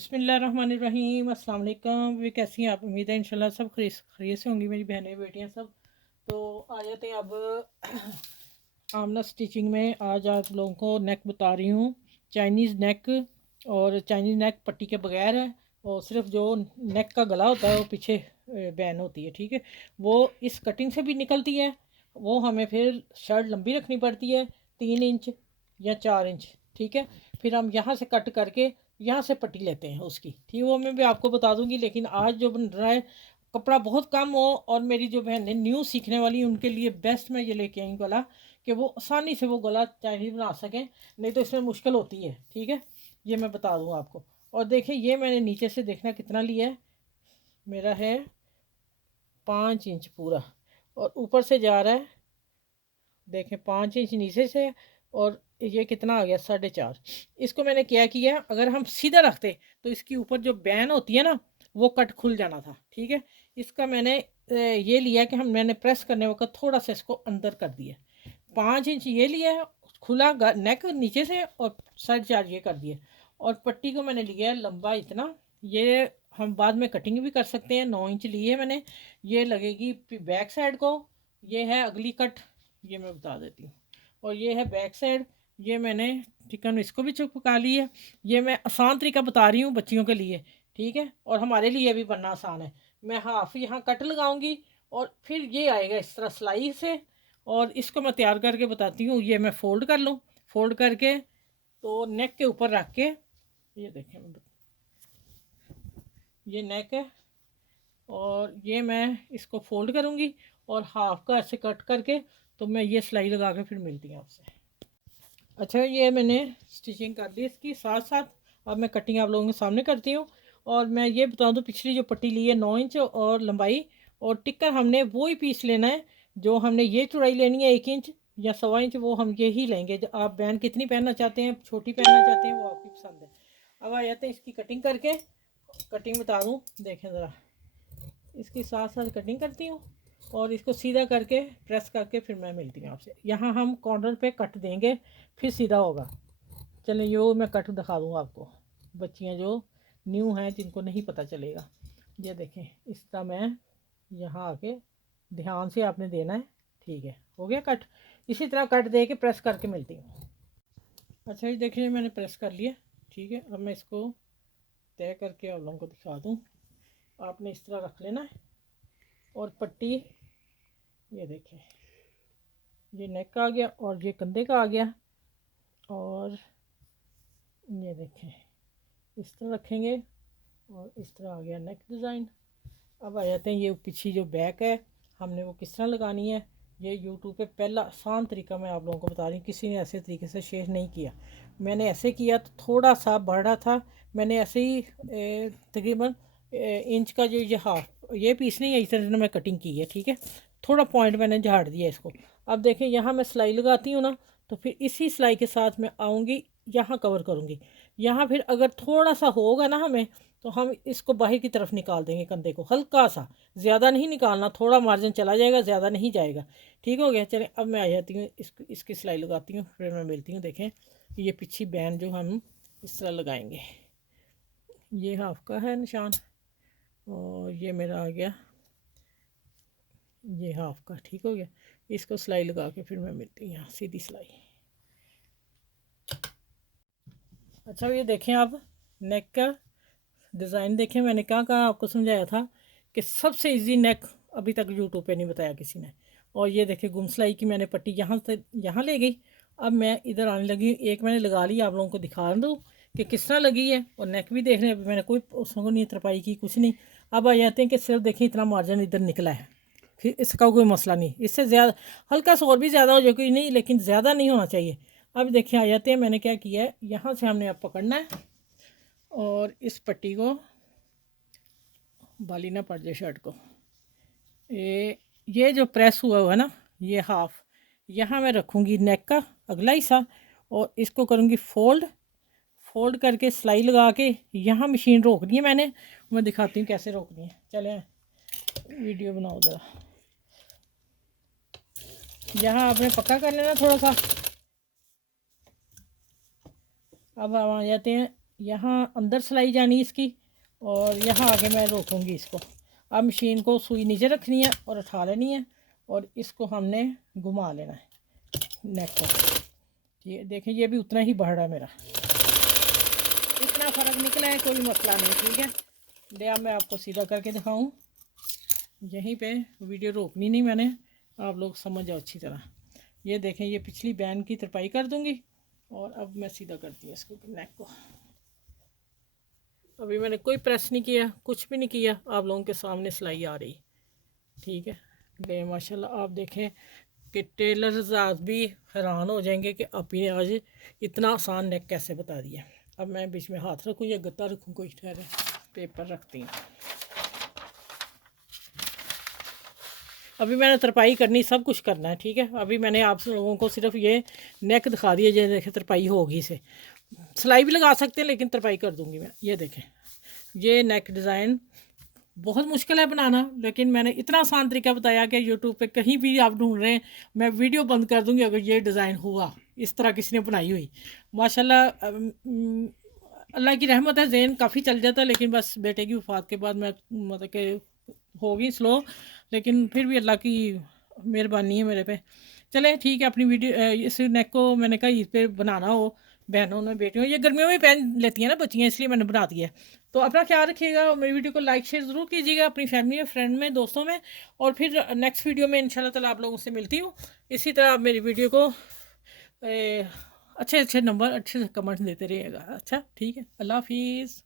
बिस्मिल्लाहिर्रहमानिर्रहीम, अस्सलाम वालेकुम। वे कैसी हैं आप? उम्मीद है इंशाल्लाह सब खैरियत से होंगी मेरी बहनें बेटियां सब। तो आ जाते हैं अब आमना स्टिचिंग में। आज आप लोगों को नेक बता रही हूँ, चाइनीज़ नेक। और चाइनीज़ नेक पट्टी के बगैर है, और सिर्फ जो नेक का गला होता है वो पीछे बैन होती है, ठीक है। वो इस कटिंग से भी निकलती है। वो हमें फिर शर्ट लंबी रखनी पड़ती है, 3 इंच या 4 इंच, ठीक है। फिर हम यहाँ से कट करके यहाँ से पट्टी लेते हैं उसकी, ठीक है। वो मैं भी आपको बता दूंगी, लेकिन आज जो बन रहा है कपड़ा बहुत कम हो, और मेरी जो बहन न्यू सीखने वाली उनके लिए बेस्ट मैं ये लेके आई गला, कि वो आसानी से वो गला चाइनीज़ बना सकें। नहीं तो इसमें मुश्किल होती है, ठीक है। ये मैं बता दूँ आपको। और देखिए, ये मैंने नीचे से देखना कितना लिया है। मेरा है 5 इंच पूरा, और ऊपर से जा रहा है, देखें 5 इंच नीचे से। और ये कितना आ गया, 4.5। इसको मैंने क्या किया, अगर हम सीधा रखते तो इसकी ऊपर जो बैन होती है ना, वो कट खुल जाना था, ठीक है। इसका मैंने ये लिया कि मैंने प्रेस करने वक्त थोड़ा सा इसको अंदर कर दिया। 5 इंच ये लिया है खुला नेक नीचे से, और 4.5 ये कर दिया। और पट्टी को मैंने लिया है लंबा इतना। ये हम बाद में कटिंग भी कर सकते हैं। 9 इंच ली है मैंने। ये लगेगी बैक साइड को। ये है अगली कट, ये मैं बता देती हूँ। और ये है बैक साइड। ये मैंने चिकन इसको भी पका ली है। ये मैं आसान तरीका बता रही हूँ बच्चियों के लिए, ठीक है। और हमारे लिए भी बनना आसान है। मैं हाफ यहाँ कट लगाऊंगी, और फिर ये आएगा इस तरह सिलाई से। और इसको मैं तैयार करके बताती हूँ। ये मैं फ़ोल्ड कर लूँ, फ़ोल्ड करके तो नेक के ऊपर रख के, ये देखें ये नेक है, और ये मैं इसको फोल्ड करूँगी और हाफ का ऐसे कट करके, तो मैं ये सिलाई लगा के फिर मिलती हूँ आपसे। अच्छा, ये मैंने स्टिचिंग कर ली इसकी साथ साथ। अब मैं कटिंग आप लोगों के सामने करती हूँ। और मैं ये बता दूँ, पिछली जो पट्टी ली है 9 इंच और लंबाई, और टिक्कर हमने वो ही पीस लेना है। जो हमने ये चौड़ाई लेनी है 1 इंच या 1.25 इंच, वो हम ये ही लेंगे। जो आप बैन कितनी पहनना चाहते हैं, छोटी पहनना चाहते हैं, वो आपकी पसंद है। अब आ जाते हैं इसकी कटिंग करके। कटिंग बता दूँ, देखें ज़रा, इसकी साथ साथ कटिंग करती हूँ, और इसको सीधा करके प्रेस करके फिर मैं मिलती हूँ आपसे। यहाँ हम कॉर्नर पे कट देंगे, फिर सीधा होगा। चलें, यो मैं कट दिखा दूँ आपको। बच्चियाँ जो न्यू हैं, जिनको नहीं पता चलेगा, ये देखें। इस तरह मैं यहाँ आके ध्यान से आपने देना है, ठीक है। हो गया कट। इसी तरह कट दे के प्रेस करके मिलती हूँ। अच्छा जी, देखिए मैंने प्रेस कर लिया, ठीक है। अब मैं इसको तय करके आप लोगों को दिखा दूँ। आपने इस तरह रख लेना है, और पट्टी ये देखें, ये नेक का आ गया, और ये कंधे का आ गया। और ये देखें, इस तरह रखेंगे, और इस तरह आ गया नेक डिज़ाइन। अब आ जाते हैं, ये पीछे जो बैक है, हमने वो किस तरह लगानी है। ये यूट्यूब पे पहला आसान तरीका मैं आप लोगों को बता रही हूँ। किसी ने ऐसे तरीके से शेयर नहीं किया। मैंने ऐसे किया तो थोड़ा सा बढ़ा था। मैंने ऐसे ही तकरीबन इंच का जो ये हाफ ये पीस नहीं है, इस तरह मैं कटिंग की है, ठीक है। थोड़ा पॉइंट मैंने झाड़ दिया इसको। अब देखें, यहाँ मैं सिलाई लगाती हूँ ना, तो फिर इसी सिलाई के साथ मैं आऊँगी, यहाँ कवर करूँगी। यहाँ फिर अगर थोड़ा सा होगा ना हमें, तो हम इसको बाहर की तरफ निकाल देंगे, कंधे को हल्का सा, ज़्यादा नहीं निकालना। थोड़ा मार्जिन चला जाएगा, ज़्यादा नहीं जाएगा। ठीक हो गया। चलें, अब मैं आ जाती हूँ, इसकी सिलाई लगाती हूँ, फिर मैं मिलती हूँ। देखें, ये पीछे बैंड जो हम इस तरह लगाएंगे, ये हाफ का है निशान, और ये मेरा आ गया ये हाफ का, ठीक हो गया। इसको सिलाई लगा के फिर मैं मिलती हूँ, यहाँ सीधी सिलाई। अच्छा, ये देखें आप, नेक का डिज़ाइन देखें। मैंने कहा आपको समझाया था कि सबसे इजी नेक अभी तक यूट्यूब पे नहीं बताया किसी ने। और ये देखिए, गुम सिलाई की मैंने पट्टी यहाँ से यहाँ ले गई। अब मैं इधर आने लगी, एक मैंने लगा ली, आप लोगों को दिखा दूँ कि किस तरह लगी है। और नेक भी देख रहे हैं, मैंने कोई उसको नहीं तरपाई की, कुछ नहीं। अब आ जाते हैं कि सिर्फ देखिए इतना मार्जिन इधर निकला है, फिर इसका कोई मसला नहीं। इससे ज़्यादा हल्का सा और भी ज़्यादा हो जाए कोई नहीं, लेकिन ज़्यादा नहीं होना चाहिए। अब देखिए, आ जाते हैं, मैंने क्या किया है, यहाँ से हमने अब पकड़ना है, और इस पट्टी को बाली ना पड़ जाए शर्ट को। ये जो प्रेस हुआ हुआ है ना, ये हाफ यहाँ मैं रखूँगी नेक का अगला हिस्सा, और इसको करूँगी फोल्ड। फोल्ड करके सिलाई लगा के यहाँ मशीन रोकनी है मैंने। मैं दिखाती हूँ कैसे रोकनी है। चलें, वीडियो बनाओ ज़रा। यहाँ आपने पक्का कर लेना थोड़ा सा। अब हम आ जाते हैं यहाँ अंदर सिलाई जानी इसकी, और यहाँ आगे मैं रोकूँगी इसको। अब मशीन को सुई नीचे रखनी है और उठा लेनी है, और इसको हमने घुमा लेना है नेक को। ये देखें, ये भी उतना ही बढ़ रहा है मेरा, इतना फ़र्क निकला है, कोई मसला नहीं। ठीक है, ले अब मैं आपको सीधा करके दिखाऊं। यहीं पे वीडियो रोकनी नहीं मैंने, आप लोग समझ जाओ अच्छी तरह। ये देखें, ये पिछली बैंड की तरपाई कर दूंगी, और अब मैं सीधा करती हूँ इसको नेक को। अभी मैंने कोई प्रेस नहीं किया, कुछ भी नहीं किया, आप लोगों के सामने सिलाई आ रही। ठीक है, ले माशाल्लाह आप देखें कि टेलर्स आज भी हैरान हो जाएंगे कि आपने आज इतना आसान नेक कैसे बता दिया। अब मैं बीच में हाथ रखूँ या गत्ता रखूँ, कोई ठहरे, पेपर रखती हूँ। अभी मैंने तरपाई करनी, सब कुछ करना है। ठीक है, अभी मैंने आप लोगों को सिर्फ ये नेक दिखा दिया, ये देखें तरपाई होगी इसे। सिलाई भी लगा सकते हैं, लेकिन तरपाई कर दूंगी मैं। ये देखें, ये नेक डिज़ाइन बहुत मुश्किल है बनाना, लेकिन मैंने इतना आसान तरीका बताया कि यूट्यूब पे कहीं भी आप ढूंढ रहे हैं, मैं वीडियो बंद कर दूंगी अगर ये डिज़ाइन हुआ इस तरह किसी ने बनाई हुई। माशाल्लाह अल्लाह की रहमत है, जहन काफ़ी चल जाता है, लेकिन बस बेटे की वफ़ात के बाद मैं मतलब कि होगी स्लो, लेकिन फिर भी अल्लाह की मेहरबानी है मेरे पे। चले ठीक है, अपनी वीडियो इस नेक को मैंने कहा ईद पे बनाना हो बहनों ने, बेटियों, ये गर्मियों में पहन लेती हैं ना बच्चियाँ, इसलिए मैंने बना दिया है। तो अपना ख्याल रखिएगा, और मेरी वीडियो को लाइक शेयर ज़रूर कीजिएगा अपनी फैमिली में, फ्रेंड में, दोस्तों में। और फिर नेक्स्ट वीडियो में इंशाल्लाह ताला आप लोगों से मिलती हूँ। इसी तरह आप मेरी वीडियो को अच्छे अच्छे नंबर, अच्छे से कमेंट्स देते रहिएगा। अच्छा ठीक है, अल्लाह हाफिज़।